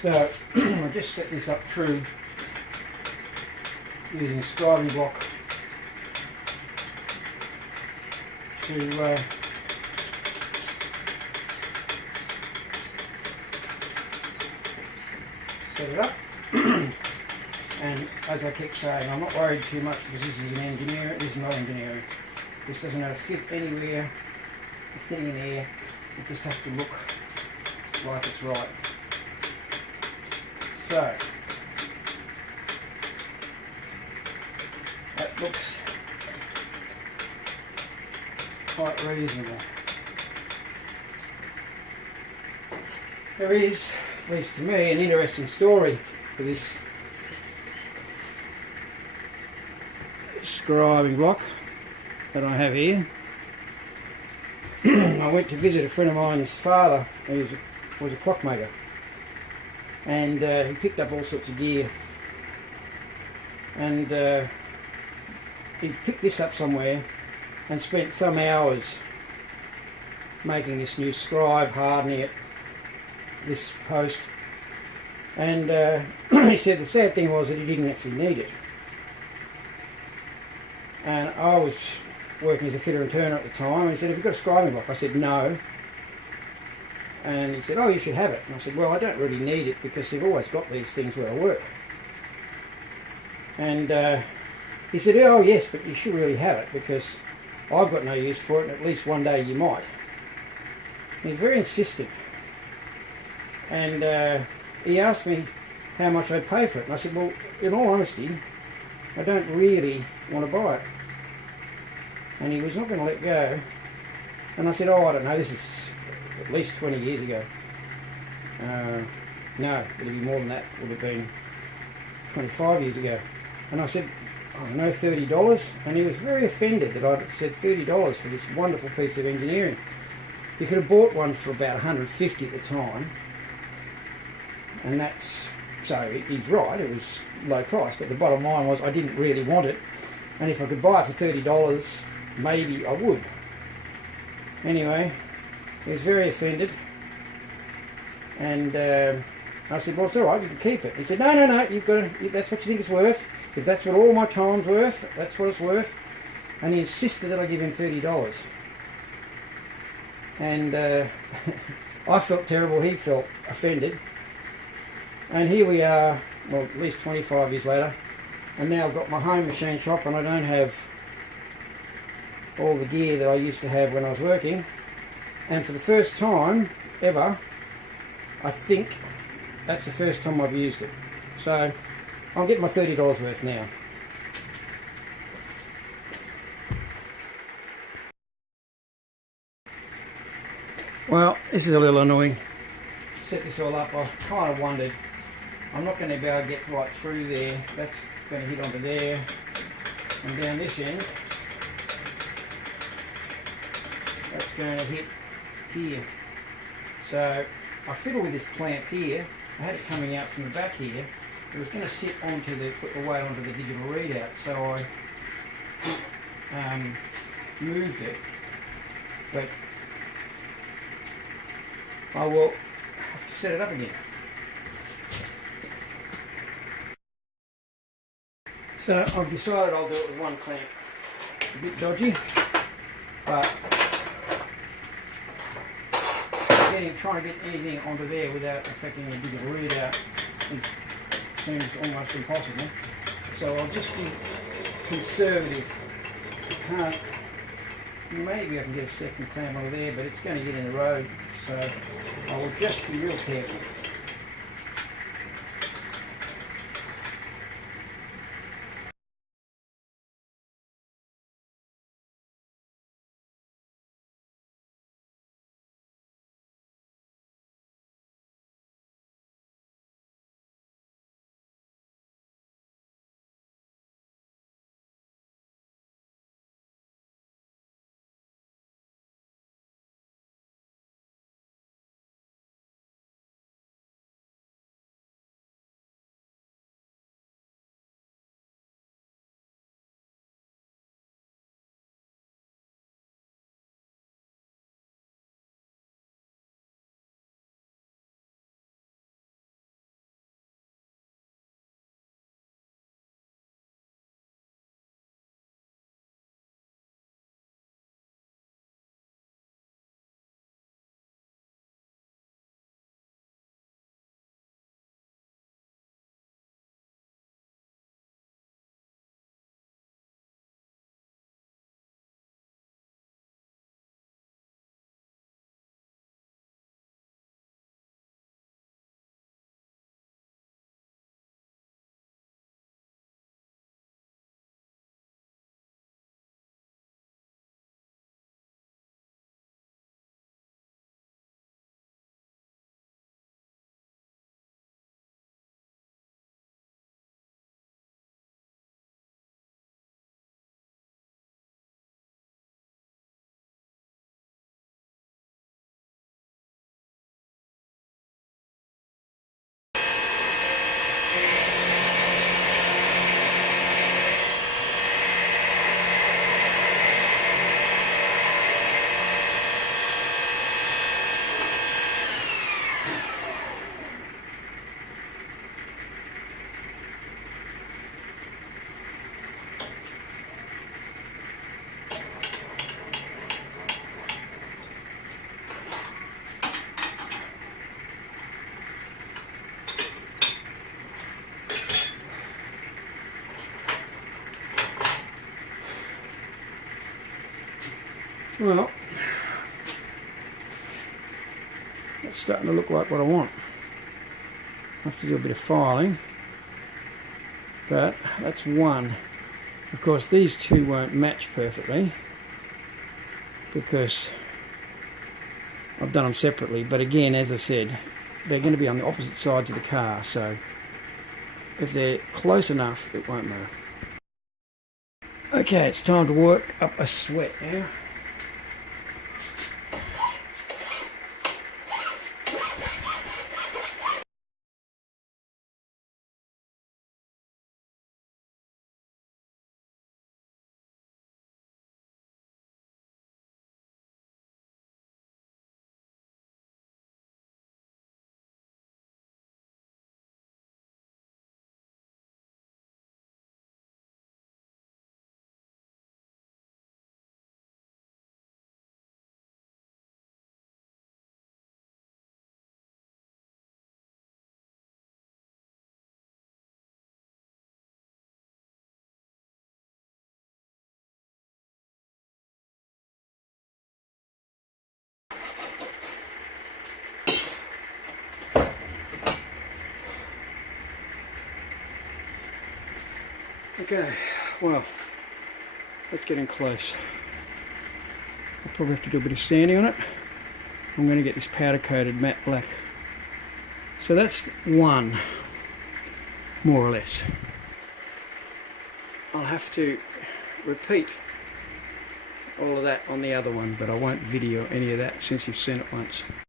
So I just set this up true using a scribing block to set it up. And as I keep saying, I'm not worried too much because this is an engineer. This is not engineering. This doesn't have to fit anywhere. It's sitting in there. It just has to look like it's right. So that looks quite reasonable. There is, at least to me, an interesting story for this scribing block that I have here. I went to visit a friend of mine's father, who was a clockmaker, and he picked up all sorts of gear, and he picked this up somewhere and spent some hours making this new scribe, hardening it, this post, and he said the sad thing was that he didn't actually need it. And I was working as a fitter and turner at the time, and he said, "Have you got a scribing block?" I said, "No." And he said, "Oh, you should have it." And I said, "Well, I don't really need it because they've always got these things where I work." And he said, "Oh yes, but you should really have it because I've got no use for it, and at least one day you might." And he's very insistent. And he asked me how much I'd pay for it. And I said, "Well, in all honesty, I don't really want to buy it." And he was not going to let go. And I said, "Oh, I don't know, this is at least 20 years ago. No, it'd be more than that. It would have been 25 years ago." And I said, "I don't know, $30. And he was very offended that I'd said $30 for this wonderful piece of engineering. He could have bought one for about $150 at the time. And that's, so he's right, it was low price, but the bottom line was I didn't really want it. And if I could buy it for $30, maybe I would." Anyway, he was very offended. And I said, "Well, it's all right, you can keep it." He said, No, you've got to, that's what you think it's worth. If that's what all my time's worth, that's what it's worth." And he insisted that I give him $30. And I felt terrible, he felt offended. And here we are, well, at least 25 years later, and now I've got my home machine shop and I don't have all the gear that I used to have when I was working. And for the first time ever, I think that's the first time I've used it. So I'll get my $30 worth now. Well, this is a little annoying. Set this all up, I've kind of wondered, I'm not going to be able to get right through there. That's going to hit onto there, and down this end, that's going to hit here. So I fiddle with this clamp here. I had it coming out from the back here. It was going to sit onto the, put the weight onto the digital readout, so I moved it, but I will have to set it up again. So I've decided I'll do it with one clamp. It's a bit dodgy, but trying to get anything onto there without affecting the digital readout seems almost impossible. So I'll just be conservative. Maybe I can get a second clamp onto there, but it's going to get in the road, so I will just be real careful. Well, it's starting to look like what I want. I have to do a bit of filing, but that's one. Of course, these two won't match perfectly because I've done them separately, but again, as I said, they're going to be on the opposite sides of the car, so if they're close enough, it won't matter. Okay, it's time to work up a sweat now. Okay, well, that's getting close. I'll probably have to do a bit of sanding on it. I'm going to get this powder coated matte black. So that's one, more or less. I'll have to repeat all of that on the other one, but I won't video any of that since you've seen it once.